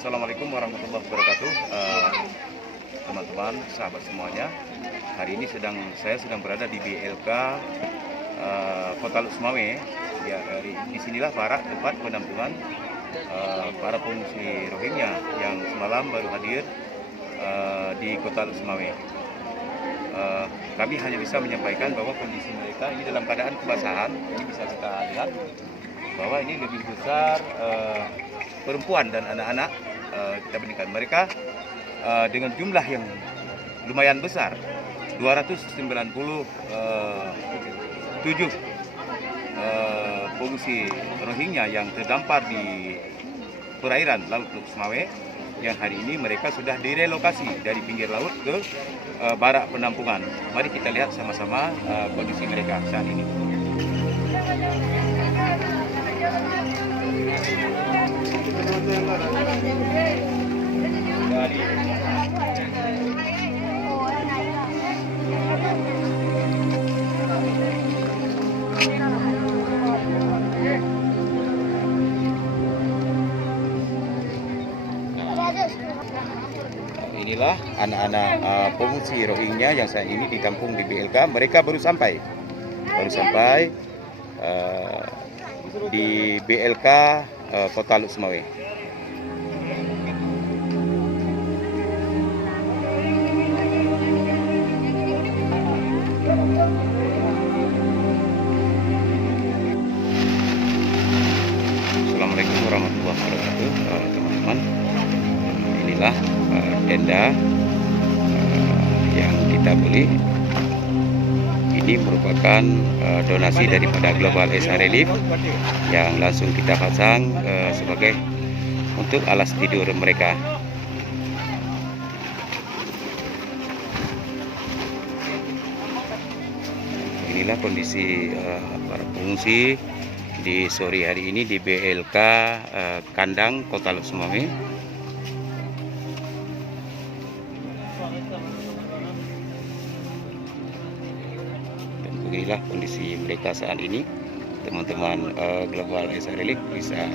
Assalamualaikum warahmatullahi wabarakatuh, teman-teman, sahabat semuanya. Hari ini saya sedang berada di BLK Kota Luxmawe. Ya, di sinilah tempat penampungan para pengungsi Rohingya yang semalam baru hadir di Kota Luxmawe. Kami hanya bisa menyampaikan bahwa kondisi mereka ini dalam keadaan kebasahan. Ini bisa kita lihat bahwa ini lebih besar perempuan dan anak-anak. Kita bandingkan mereka dengan jumlah yang lumayan besar, 297 pengungsi Rohingya yang terdampar di perairan Laut Luxmawe, yang hari ini mereka sudah direlokasi dari pinggir laut ke barak penampungan. Mari kita lihat sama-sama kondisi mereka saat ini. Inilah anak-anak pengungsi Rohingya yang saat ini ditampung di BLK. Mereka baru sampai di BLK Kota Luxmawe. Assalamualaikum warahmatullahi wabarakatuh, teman-teman. Inilah tenda yang kita beli. Ini merupakan donasi daripada Global SA Relief yang langsung kita pasang sebagai untuk alas tidur mereka. Inilah kondisi para pengungsi di sore hari ini di BLK Kandang Kota Luxmawe. Beginilah kondisi mereka saat ini. Teman-teman Global SA Relief bisa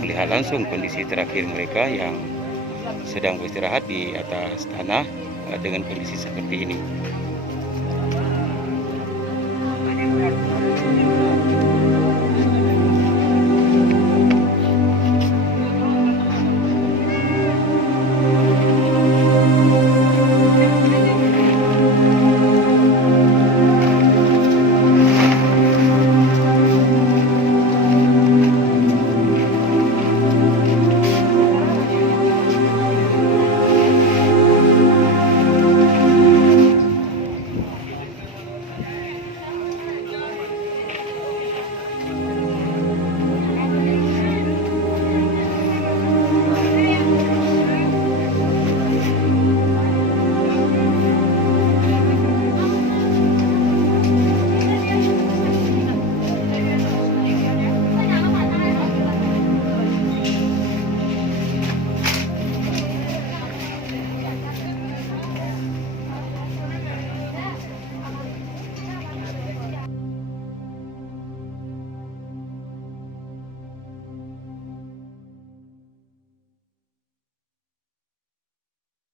melihat langsung kondisi terakhir mereka yang sedang beristirahat di atas tanah dengan kondisi seperti ini.